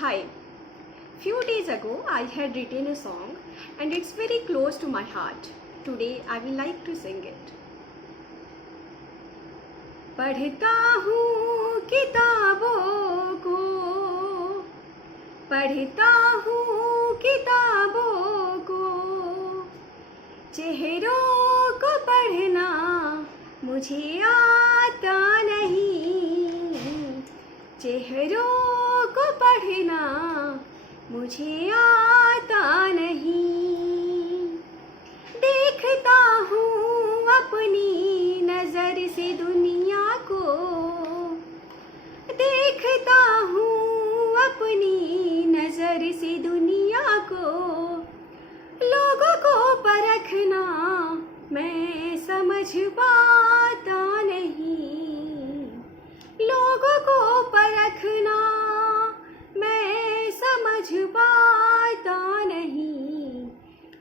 Hi. Few days ago I had written a song and it's very close to my heart. Today I will like to sing it. पढ़ता हूँ किताबों को, पढ़ता हूँ किताबों को, चेहरों को पढ़ना मुझे आता नहीं, चेहरों को पढ़ना मुझे आता नहीं। देखता हूँ अपनी नज़र से दुनिया को, देखता हूँ अपनी नज़र से दुनिया को, लोगों को परखना मैं समझ पाता नहीं, लोगों को परखना मैं समझ पाता नहीं।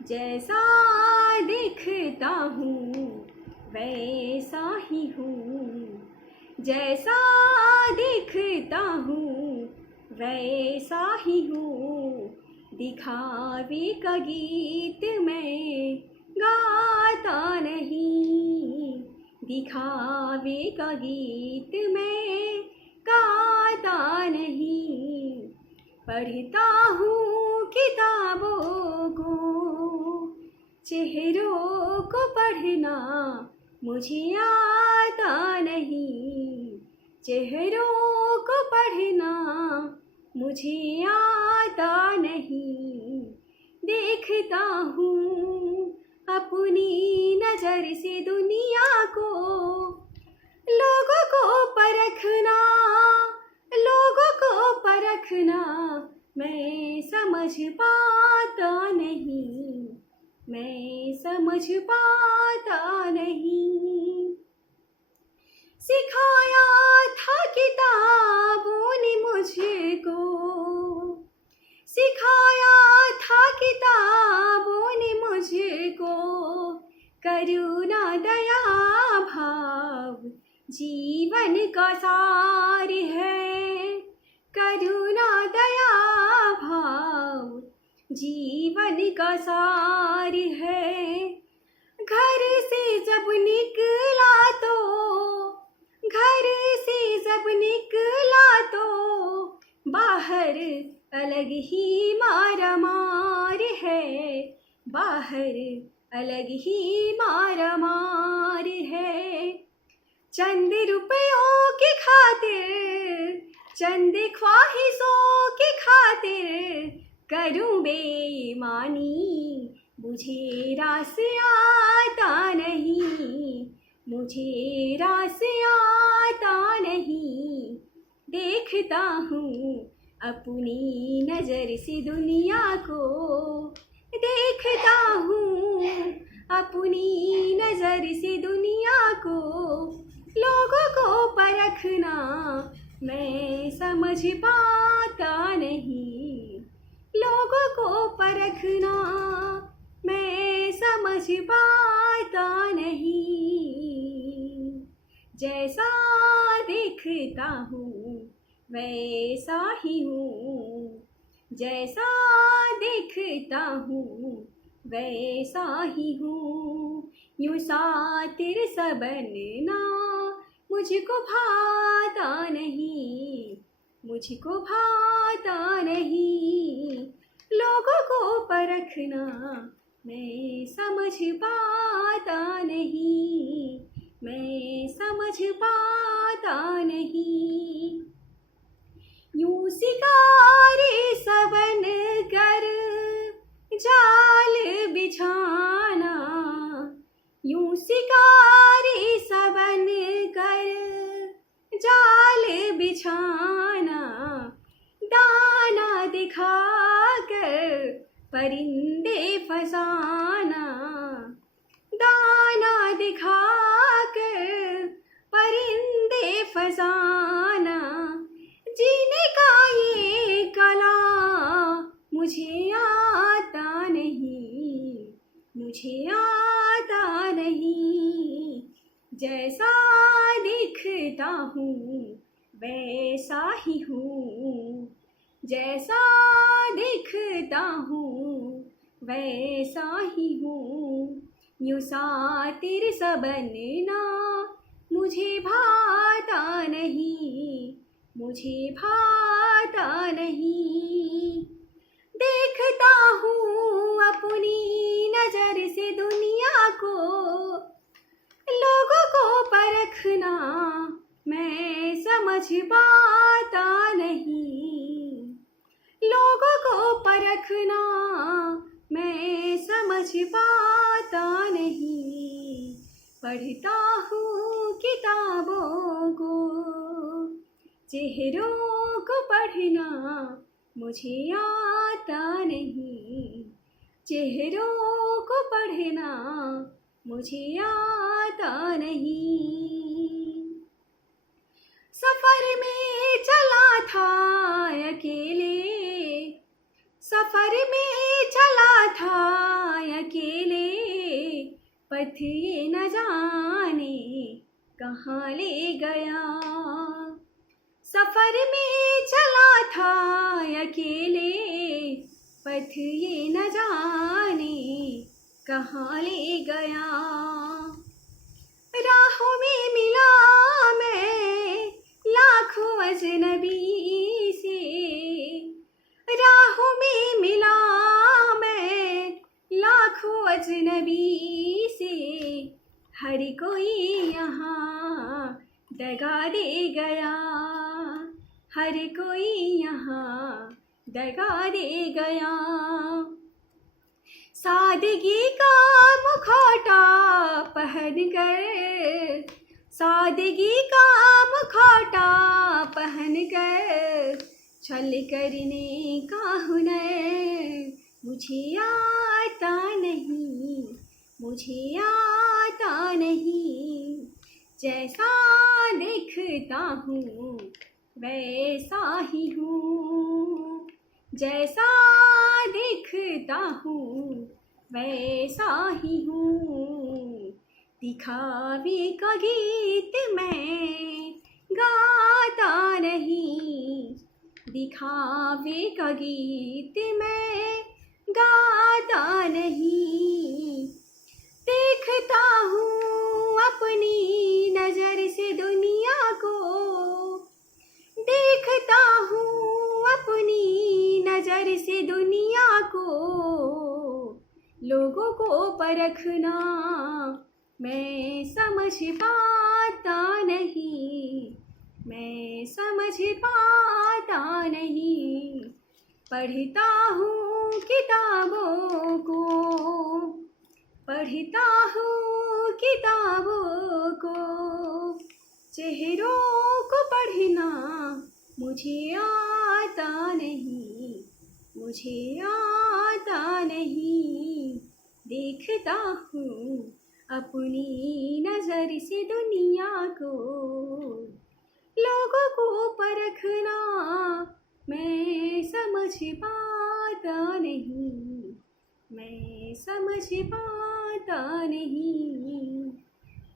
जैसा दिखता हूँ वैसा ही हूँ, जैसा दिखता हूँ वैसा ही हूँ। दिखावे का गीत मैं गाता नहीं, दिखावे का गीत मैं गाता नहीं। पढ़ता हूँ किताबों को, चेहरों को पढ़ना मुझे आता नहीं, चेहरों को पढ़ना मुझे आता नहीं। देखता हूँ अपनी नज़र से दुनिया को, लोगों को परखना, लोगों को परखना मैं समझ पाता नहीं, मैं समझ पाता नहीं। सिखाया था किताबों ने मुझको, सिखाया था किताबों ने मुझको, करुणा दया भाव जीवन का सार है, करुणा दया भाव जीवन का सार है। घर से जब निकला तो, घर से जब निकला तो, बाहर अलग ही मारा मार है, बाहर अलग ही मारा मार है। चंद रुपयों की खातिर, चंद ख्वाहिशों की खातिर करूं बेईमानी, मुझे रास आता नहीं, मुझे रास आता नहीं। देखता हूँ अपनी नज़र से दुनिया को, देखता हूँ अपनी नज़र से दुनिया को, लोगों को परखना मैं समझ पाता नहीं, लोगों को परखना मैं समझ पाता नहीं। जैसा दिखता हूँ वैसा ही हूँ, जैसा दिखता हूँ वैसा ही हूँ। यूँ सातिर सा बनना मुझको भाता नहीं, मुझको भाता नहीं। लोगों को परखना मैं समझ पाता नहीं, मैं समझ पाता नहीं। यूँ शिकारी सा बन कर जाल बिछाना, यूँ शिकारी सा बन कर जाल बिछाना, दाना दिखाकर परिंदे फसाना, दाना दिखाकर परिंदे फसाना। जीने का ये कला मुझे आता नहीं, मुझे आता नहीं। जैसा दिखता हूँ वैसा ही हूँ, जैसा दिखता हूँ वैसा ही हूँ, यूँ सातिर सा बनना मुझे भाता नहीं, मुझे भाता नहीं। देखता हूँ अपनी नजर से दुनिया को, लोगों को परखना मैं समझ पाता नहीं, लोगों को परखना मैं समझ पाता नहीं। पढ़ता हूँ किताबों को, चेहरों को पढ़ना मुझे आता नहीं, चेहरों को पढ़ना मुझे आता नहीं। सफर में चला था अकेले, सफर में चला था अकेले, पथ ये न जाने कहाँ ले गया। सफर में चला था अकेले, पथ ये न जाने कहाँ ले गया। राहों में मिला मैं लाखों अजनबी से, राहों में मिला मैं लाखों अजनबी से, हर कोई यहाँ दगा दे गया, हर कोई यहाँ दगा दे गया। सादगी का मुखौटा पहन कर, सादगी का मुखौटा पहन कर, छल करने का हुनर मुझे आता नहीं, मुझे आता नहीं। जैसा दिखता हूँ वैसा ही हूँ, जैसा दिखता हूँ वैसा ही हूँ। दिखावे का गीत मैं गाता नहीं, दिखावे का गीत मैं गाता नहीं। देखता हूँ अपनी नजर से दुनिया को, देखता हूँ अपनी नजर से दुनिया को, लोगों को परखना मैं समझ पाता नहीं, मैं समझ पाता नहीं। पढ़ता हूँ किताबों को, पढ़ता हूँ किताबों को, चेहरों को पढ़ना मुझे आता नहीं, मुझे आता नहीं। देखता हूँ अपनी नजर से दुनिया को, लोगों को परखना मैं समझ पाता नहीं, मैं समझ पाता नहीं।